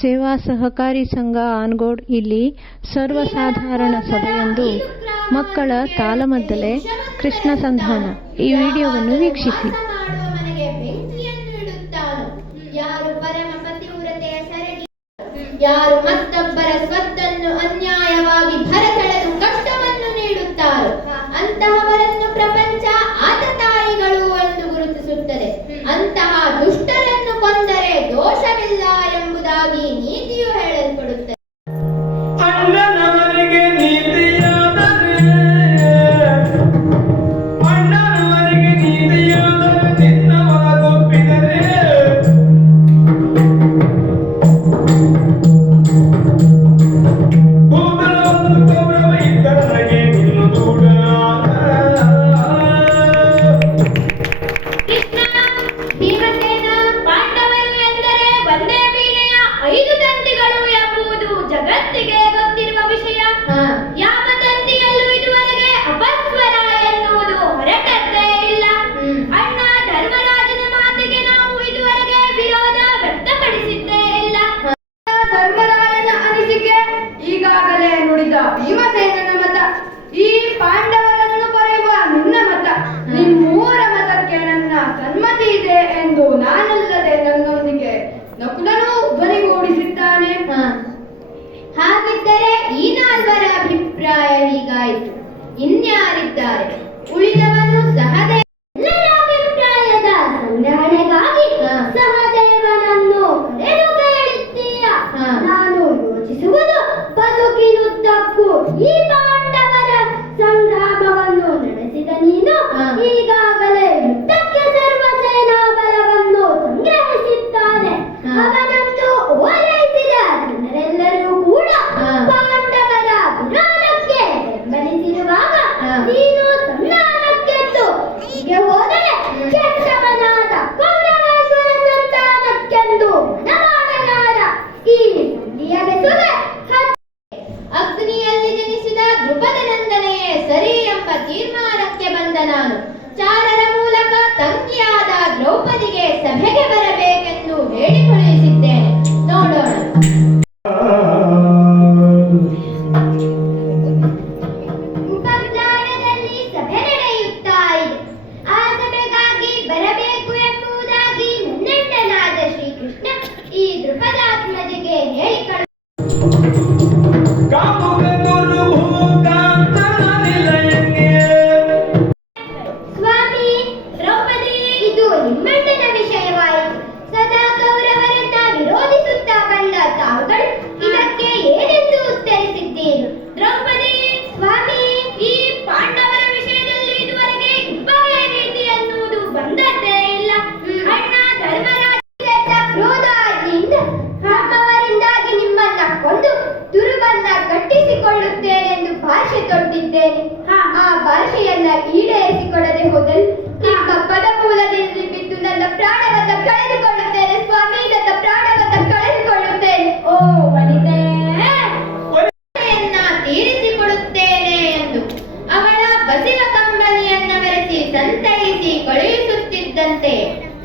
ಸೇವಾ ಸಹಕಾರಿ ಸಂಘ ಆನಗೋಡ್ ಇಲ್ಲಿ ಸರ್ವಸಾಧಾರಣ ಸಭೆಯೊಂದು ಮಕ್ಕಳ ತಾಳಮದ್ದಲೆ ಕೃಷ್ಣ ಸಂಧಾನ. ಈ ವಿಡಿಯೋವನ್ನು ವೀಕ್ಷಿಸಿ. ಯಾರು ಮತ್ತೊಬ್ಬರ ಸ್ವತ್ತನ್ನು ಅನ್ಯಾಯವಾಗಿ ಭರತಳೆದು ಕಷ್ಟವನ್ನು ನೀಡುತ್ತಾರೋ ಅಂತಹವರನ್ನು ಪ್ರಪಂಚ ಆತತಾಯಿಗಳು ಎಂದು ಗುರುತಿಸುತ್ತದೆ. ಅಂತಹ ದುಷ್ಟರನ್ನು ಕೊಂದರೆ ದೋಷವಿಲ್ಲ ಎಂಬುದಾಗಿ ನೀತಿಯು ಹೇಳಲ್ಪಡುತ್ತದೆ. ಅಣ್ಣನವರಿಗೆ ನೀತಿಯಾದರೆ ನಿನ್ನವರ ಗೊಪ್ಪಿದರೆ ಭೂಮಲವನ್ನು ಗೌರವ ಇದ್ದವರಿಗೆ ನಿನ್ನ ದೂಡ. ಕೃಷ್ಣ, ಭೀಮಸೇನ, ಪಾಂಡವರು ಎಂದರೆ ಒಂದೇ ವೀಣೆಯ 5 ತಂತಿಗಳು ಎಂಬುದು ಜಗತ್ತಿಗೆ ಗೊತ್ತಿರುವ ವಿಷಯ. ಯಾವ ತಂತಿಯಲ್ಲೂ ಇದುವರೆಗೆ ಅಪಸ್ವರ ಎನ್ನುವುದು ಹೊರಟದ್ದೇ ಇಲ್ಲ. ಅಣ್ಣ ಧರ್ಮರಾಜನ ಮಾತಿಗೆ ನಾವು ಇದುವರೆಗೆ ವಿರೋಧ ವ್ಯಕ್ತಪಡಿಸಿದ್ದೇ ಇಲ್ಲ. ಧರ್ಮರಾಯನ ಅನಿಸಿಕೆ ಈಗಾಗಲೇ ನುಡಿದ ಭೀಮಸೇನನ ಮತ, ಈ ಪಾಂಡವರನ್ನು ಕೊರೆಯುವ ನಿನ್ನ ಮತ, ನಿಮ್ಮೂರ ಮತಕ್ಕೆ ನನ್ನ ಸಮ್ಮತಿ ಇದೆ ಎಂದು ನಾನಲ್ಲದೆ ನನ್ನೊಂದಿಗೆ ನಕುಲನೂ ಧ್ವನಿಗೂಡಿಸಿದ್ದಾನೆ. ಹಾಗಿದ್ದರೆ ಈ ನಾಲ್ವರ ಅಭಿಪ್ರಾಯ ಹೀಗಾಯಿತು. ಇನ್ಯಾರಿದ್ದಾರೆ? ಉಳಿದವನು ಸಹದೇವ. ಎಲ್ಲರ ಅಭಿಪ್ರಾಯದ ಸಂಗ್ರಹಣೆಗಾಗಿ ಸಹದೇವನನ್ನು ಕರೆದು ಕೇಳುತ್ತೀಯ. ನಾನು ಯೋಚಿಸುವುದು, ಬದುಕಿನುದ್ದಕ್ಕೂ ಈ ಪಾಂಡವರ ಸಂಗ್ರಾಮವನ್ನು ನಡೆಸಿದ ನೀನು ಈಗಾಗಲೇ ಯುದ್ಧಕ್ಕೆ ಸರ್ವಸೇನಾ ಬಲವನ್ನು ಸಂಗ್ರಹಿಸಿದ್ದಾನೆ. ಅವನನ್ನು ಓಲೈಸಿದ ಜನರೆಲ್ಲರೂ ಕೂಡ ಪಾಂಡವರ ವಿರೋಧಕ್ಕೆ ಬೆಂಬಲಿಸಿರುವಾಗ ನೀನು ಸಂಧಾನಕ್ಕೆಂದು ಹೀಗೆ ಹೋದರೆ ಕೆಟ್ಟವನಾದ ಕೌರವೇಶ್ವರ ಸಂತಾನಕ್ಕೆಂದು ಮಾಡಲಾರ. ಈ ಸಂಧಿಯ ಬೆಸುಗೆ ಅಗ್ನಿಯಲ್ಲಿ ಜನಿಸಿದ ದ್ರುಪದನಂದನೆಯೇ ಸರಿ ಎಂಬ ತೀರ್ಮಾನಕ್ಕೆ ಬಂದ ನಾನು ಚಾರರ ಮೂಲಕ ತಂಗಿಯಾದ ದ್ರೌಪದಿಗೆ ಸಭೆಗೆ ಬರಬೇಕೆಂದು ಹೇಳಿ ಕಳುಹಿಸಿದ್ದೇನೆ. ನೋಡೋಣ. ಉಪಜ್ಞಾನದಲ್ಲಿ ಸಭೆ ನಡೆಯುತ್ತಾ ಇದೆ. ಆ ಸಭೆಗಾಗಿ ಬರಬೇಕು ಎಂಬುದಾಗಿ ನನ್ನಣ್ಣನಾದ ಶ್ರೀಕೃಷ್ಣ ಈ ದ್ರುಪದಾತ್ಮಜಿಗೆ ಹೇಳಿ ಸ್ವಾಮಿ, ದ್ರೌಪದಿ, ಇದು ನಿಮ್ಮಣ್ಣನ ವಿಷಯವಾಯಿತು. ಸದಾ ಕೌರವರನ್ನ ವಿರೋಧಿಸುತ್ತಾ ಬಂದ ತಾವುಗಳು ಇದಕ್ಕೆ ಏನೆಂದು ಉತ್ತರಿಸಿದ್ದೀರಿ? ದ್ರೌಪದಿ, ಸ್ವಾಮಿ, ಈ ಪಾಂಡವರ ವಿಷಯದಲ್ಲಿ ಇದುವರೆಗೆ ಇಬ್ಬರೇ ನೀತಿ ಎನ್ನುವುದು ಬಂದದ್ದೇ ಇಲ್ಲ. ಅಣ್ಣ ಧರ್ಮರಾಜ ಕ್ರೋಧಾಗ್ನಿಯಿಂದ ನಮ್ಮವರಿಂದಾಗಿ ನಿಮ್ಮನ್ನ ಕೊಂದು ತುರುಬನ್ನ ಕಟ್ಟಿಸಿಕೊಳ್ಳುತ್ತೇನೆಂದು ಭಾಷೆ ತೊಟ್ಟಿದ್ದೇನೆ. ಆ ಭಾಷೆಯನ್ನ ಈಡೇರಿಸಿಕೊಡದೆ ಹೋದಲ್ಲಿ ನಿಮ್ಮ ಪದಮೂಲದಲ್ಲಿ ಬಿದ್ದು ನನ್ನ ಪ್ರಾಣವನ್ನ ಕಳೆದುಕೊಳ್ಳುತ್ತೇನೆ. ಸ್ವಾಮಿ, ನನ್ನ ಪ್ರಾಣವನ್ನ ಕಳೆದುಕೊಳ್ಳುತ್ತೇನೆ. ಓ ವನಿತೆ, ತೀರಿಸಿಕೊಡುತ್ತೇನೆ ಎಂದು ಅವಳ ಬಸಿವ ಕಂಬನಿಯನ್ನ ಮೆರೆಸಿ ಸಂತೈಸಿ ಕಳುಹಿಸುತ್ತಿದ್ದಂತೆ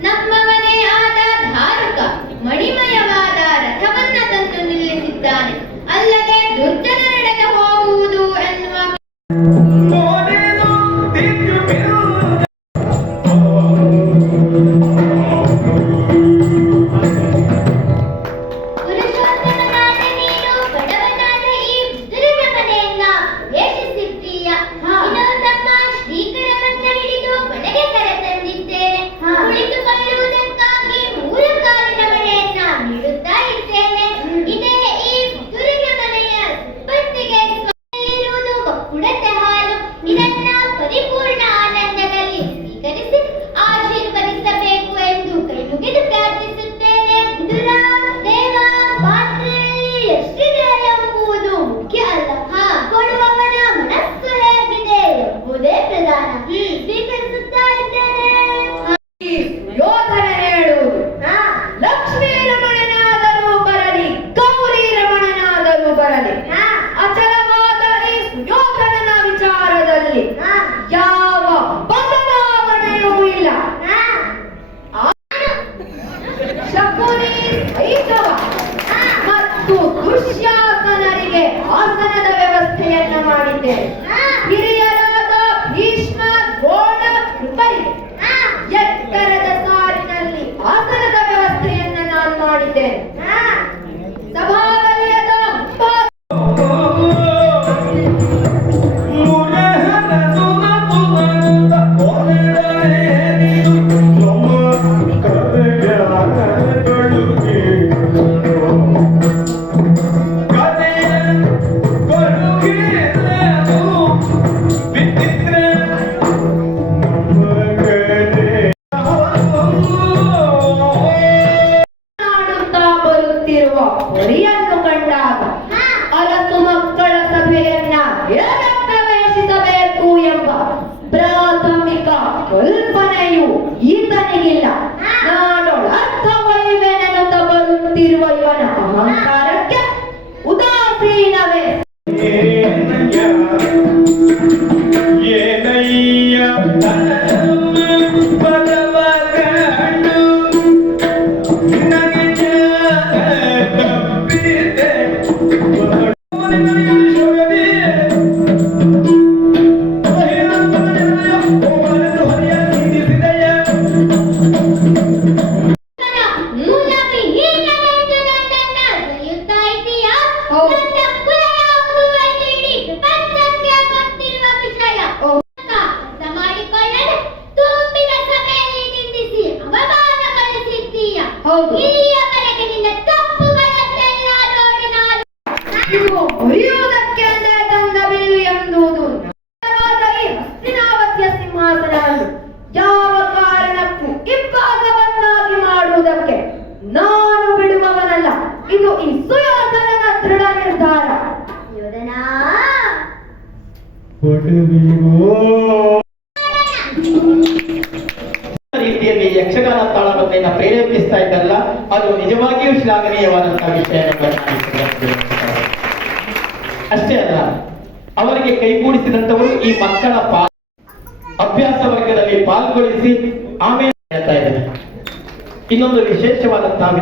ನಮ್ಮವನೇ ಆದ ಧಾರಕ ಮಣಿಮಯವಾದ ರಥವನ್ನ ತಂದು ನಿಲ್ಲಿಸಿದ್ದಾನೆ. ಅಲ್ಲದೆ ದುರ್ಜನರೆಡೆಗೆ ಹೋಗುವುದು ಎನ್ನುವ ದುಶ್ಯಾಸನರಿಗೆ ಆಸನದ ವ್ಯವಸ್ಥೆಯನ್ನ ಮಾಡಿದ್ದೇನೆ. ಹಿರಿಯರಾದ ಭೀಷ್ಮ ದ್ರೋಣ ಕೃಪರಿಗೆ ಎತ್ತರದ ಸಾಲಿನಲ್ಲಿ ಆಸನದ ವ್ಯವಸ್ಥೆಯನ್ನ ನಾನು ಮಾಡಿದ್ದೇನೆ. ಸಭಾವಲಯದ ಮಾಡುತ್ತಾ ಬರುತ್ತಿರುವ ಹೊರೆಯನ್ನು ಕಂಡಾಗ ಅರಸು ಮಕ್ಕಳ ಸಭೆಯನ್ನ ಹೇಗೆ ಪ್ರವೇಶಿಸಬೇಕು ಎಂಬ ಪ್ರಾಥಮಿಕ ಕಲ್ಪನೆಯು ಈತನಿಗಿಲ್ಲ. ನಾಡೊಳರ್ಥವೈವೆನೆನುತ್ತ ಬರುತ್ತಿರುವ ಇವನ ಅಹಂಕಾರಕ್ಕೆ ಉದಾಸೀನವೇ. ಹೌದು, ಇದು ಹೊರೆಯುವುದಕ್ಕೆ ಅಂದರೆ ತಂದ ಬಿಲ್ಲು ಎಂಬುದು ಈ ಹಸ್ತಿನಾವತಿಯ ಸಿಂಹಾಸನ ಯಾವ ಕಾರಣಕ್ಕೂ ಇಬ್ಬಾಗವನ್ನಾಗಿ ಮಾಡುವುದಕ್ಕೆ ನಾನು ಬಿಡುವವನಲ್ಲ. ಇದು ಈ ಸುಯೋಧನನ ದೃಢ ನಿರ್ಧಾರ. ರೀತಿಯಲ್ಲಿ ಯಕ್ಷಗಾನ ತಾಳಮದ್ದಳೆಯನ್ನ ಪ್ರೇರೇಪಿಸ್ತಾ ಇದ್ದಲ್ಲ, ಅದು ನಿಜವಾಗಿಯೂ ಶ್ಲಾಘನೀಯವಾದಂತಹ ವಿಷಯ. ಅಷ್ಟೇ ಅಲ್ಲ, ಅವರಿಗೆ ಕೈಗೂಡಿಸಿದಂತವರು ಈ ಮಕ್ಕಳ ಅಭ್ಯಾಸ ವರ್ಗದಲ್ಲಿ ಪಾಲ್ಗೊಳಿಸಿ ಆಮೇಲೆ ಹೇಳ್ತಾ ಇದ್ದಾರೆ. ಇನ್ನೊಂದು ವಿಶೇಷವಾದಂತಹ